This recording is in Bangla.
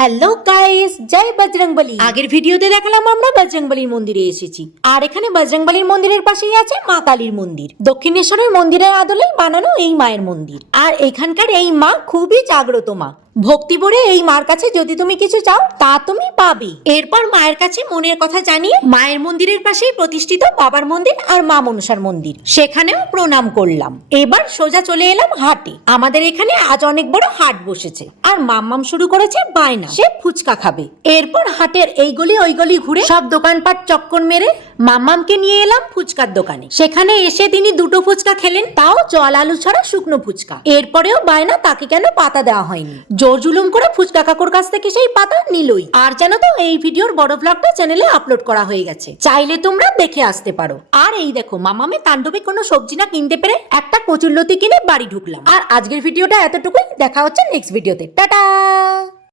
হ্যালো গাইস, জয় বজরংবলী। আগের ভিডিওতে দেখালাম আমরা বজরংবলীর মন্দিরে এসেছি, আর এখানে বজরংবলীর মন্দিরের পাশেই আছে মা কালীর মন্দির। দক্ষিণেশ্বরের মন্দিরের আদলেই বানানো এই মায়ের মন্দির। আর এখানকার এই মা খুবই জাগ্রত মা। ভক্তি ভরে এই মার কাছে যদি তুমি কিছু চাও তা তুমি পাবে। এরপর মায়ের কাছে মনের কথা জানিয়ে মায়ের মন্দিরের পাশেই প্রতিষ্ঠিত বাবার মন্দির আর মা মনসার মন্দির, সেখানেও প্রণাম করলাম। এবার সোজা চলে এলাম হাটে। আমাদের এখানে আজ অনেক বড় হাট বসেছে, আর মাম্মাম শুরু করেছে বায়না, সে ফুচকা খাবে। এরপর হাটের এই গলি ওই গলি ঘুরে সব দোকানপাট চক্কর মেরে মাম্মামকে নিয়ে এলাম ফুচকার দোকানে। সেখানে এসে তিনি দুটো ফুচকা খেলেন, তাও জল আলু ছাড়া শুকনো ফুচকা। এরপরেও বায়না তাকে কেন পাতা দেওয়া হয়নি। জোর জুলুম করে ফুচকা কাকুর কাছ থেকে সেই পাতা নিলই। আর জানো তো, এই ভিডিওর বড় ব্লগটা চ্যানেলে আপলোড করা হয়ে গেছে, চাইলে তোমরা দেখে আসতে পারো। আর এই দেখো, মামামে তাণ্ডবে কোনো সবজি না কিনতে পেরে একটা কচুরলতি কিনে বাড়ি ঢুকলাম। আর আজকের ভিডিওটা এতটুকুই, দেখা হচ্ছে নেক্সট ভিডিওতে। টাটা।